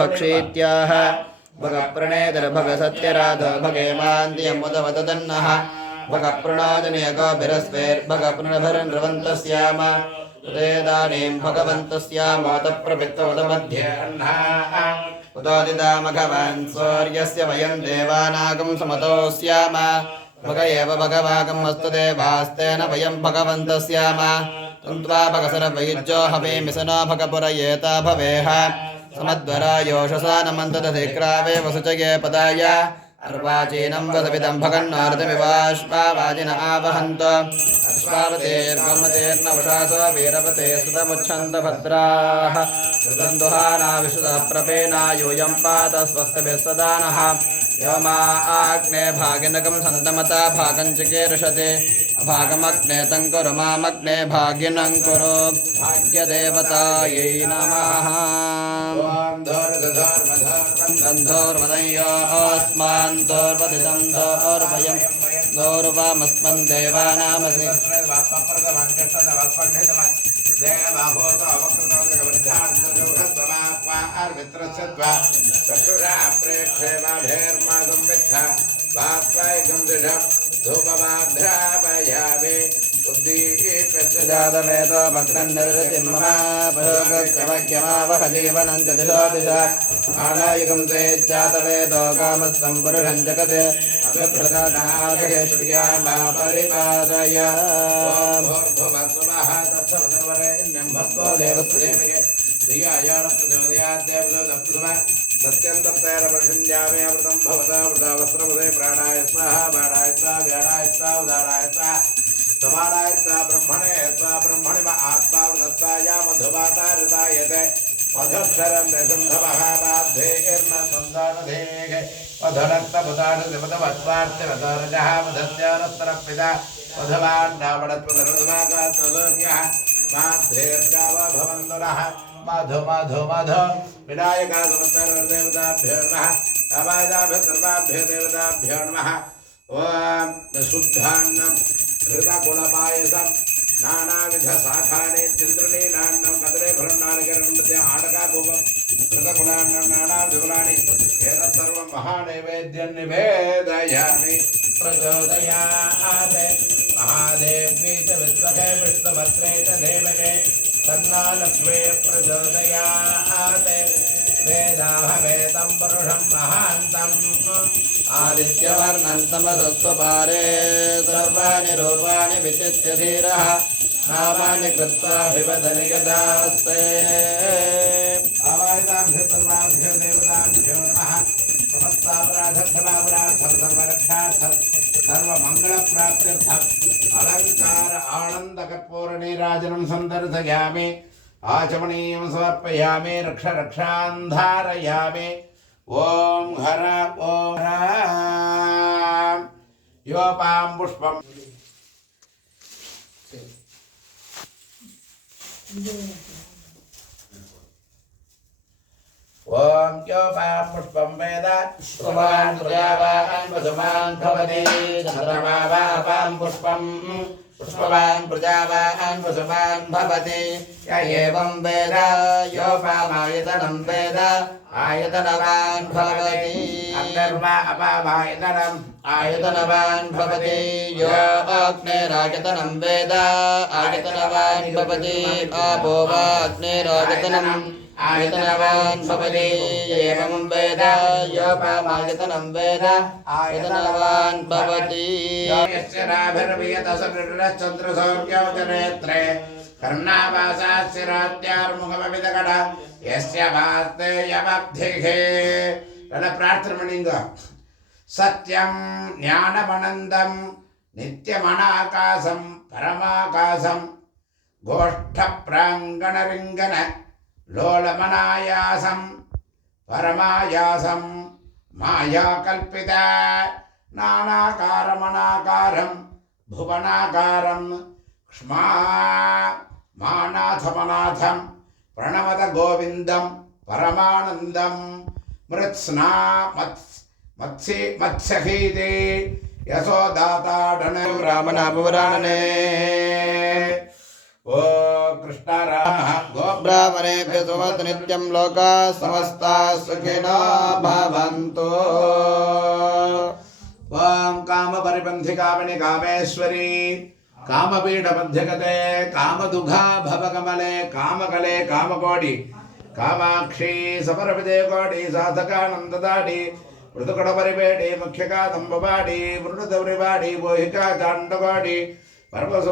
भक्षीत्याह भगप्रणेतर भगसत्यराध भगेमान्त्यमुदवदन्नः भगप्रणोजनयगोभिरस्वेर्भगप्रणभरन्रवन्तस्याम उदेदानीं भगवन्तस्यामोतप्रपित्तमुदमध्ये उदोदितामघवान् सूर्यस्य वयं देवानागं समतो स्याम भग एव भगवागम् अस्तु देवास्तेन वयं भगवन्तः स्याम तन्त्वा भगसरवैज्यो हवेमिसनो भगपुरयेता भवेह समद्वरा योषसा नमन्तदधिक्रावे वसुचये पदाय अर्वाचीनं वसविदं भगन्नारदमिवाश्वावाजिन आवहन्त अश्वावतेर्गमतेर्नवशास वीरवते सुतमुच्छन्त भद्राः कृतन्दुहाना विशुतप्रपेना यूयं पात स्वस्तभिः सदा नः योमा आग्ने भागिनकं सन्तमता भागं चिकीर्षते अभागमग्ने तङ्कुरु मामग्ने भागिनं कुरु भाग्यदेवतायै नमः गन्धोर्वदयोऽस्मान् दोर्वदिदं दोर्वयं दोर्वामस्मन् देवानामसि जातवेदो भद्रन्निर्तिममापयोगक्षमज्ञमावह जीवनं च दिशो दिशा आनायुगं ते जातवेदो कामस्तं पुरुषं जगते अव्यप्रदानादये श्रियामा परिपादय भक्तो देवस्य सत्यं तत्तेन प्रसञ्जामे अमृतं भवता वृता वस्त्रमुदे प्राणाय स्वाहा बाणाय स्वाहा व्याणाय स्वाहा उदाराय स्वाहा समानाय स्वाहा ब्रह्मणे स्वाहा ब्रह्मणे आत्मा वृत्ताय मधुवातारितायते मधुक्षरं निसन्धवः बाद्धेर्न सन्दानधेः मधुरक्तमुदानदिवदवत्वार्तिवदरजः मधस्यानस्तरपिता मधुवान्नावणत्वदरुदवाकाशदोर्यः माद्धेर्गाव भवन्दुरः मधु मधु मधु विनायकागमतर्देवताभ्यो नमः अवादाभ्यो सर्वाभ्यो देवताभ्यो नमः ओम शुद्धान्नं घृतकुलपायसं नानाविधशाखानि चन्द्रने नान्नं मधुरे भरन्नालिकरणं मध्ये आडकागोपं घृतकुलान्नं नानाविधकुलानि एतत् सर्वं महानैवेद्यं निवेदयामि प्रचोदयात् महादेवी च विद्महे विष्णुभद्रे च धीमहि तन्नो लक्ष्मी प्रचोदयात् वेदाहवेदं पुरुषं महान्तम् आदित्यवर्णं तमसत्त्वपारे सर्वाणि रूपाणि विचित्य धीरः नामानि कृत्वा विवदनि गदास्ते आवाहिताभ्यो सर्वाभ्यो देवताभ्यो नमः समस्तापराधक्षमापरार्थं सर्वरक्षार्थं सर्वमङ्गलप्राप्त्यर्थम् अलङ्कार आनन्दकर्पूरनीराजनं सन्दर्शयामि आचमनीयं समर्पयामि रक्षान् धारयामि ओम हर ओम योपां पुष्पं ओम योपां पुष्पं वेद भवान् प्रजावान् वसुमान् भवति चन्द्रमा वापां पुष्पं पुष्पवान् प्रजावान् वसुमान् भवति य एवं वेद योपामायतनं वेद आयतनवान् भवति अग्निर्वा अपामायतनम् आयतनवान् भवति यो अग्निरायतनं वेद आयतनवान् भवति आपो वा अग्निरायतनम् आयतनवान् भवति एवं वेद योपामायतनं वेद आयतनवान् भवति यस्य नाभिर्वियतसमृद्धश्चन्द्रसौर्यौजनेत्रे कर्णावासास्य रात्यार्मुखमविदकड यस्य वास्तेयमब्धिः रणप्रार्थमणिंग सत्यं ज्ञानमनन्दं नित्यमनाकाशं परमाकाशं गोष्ठप्राङ्गणरिङ्गन लोलमनायासं परमायासं मायाकल्पिता नानाकारमनाकारं भुवनाकारं क्ष्मा मानाथमनाथं प्रणमत गोविन्दं परमानन्दं मृत्स्ना मत्स्यहीते यशोदाताडनं रामनामवराणने ओ कृष्ण राम गोब्राह्मणेभ्यो सुमत नित्यं लोकाः समस्ताः सुखिनो भवन्तु। ॐ कामपरिपन्थि कामिनि कामेश्वरी कामपीठमध्यगते कामदुघा भवकमले कामकले कामकोटि कामाक्षी समरविजयकोटि साधकानन्ददाडि मृदुकटपरिपेटि मुख्यकादम्बवाडि मृदुदवरिवाडि मोहिका चाण्डवाडि परमसु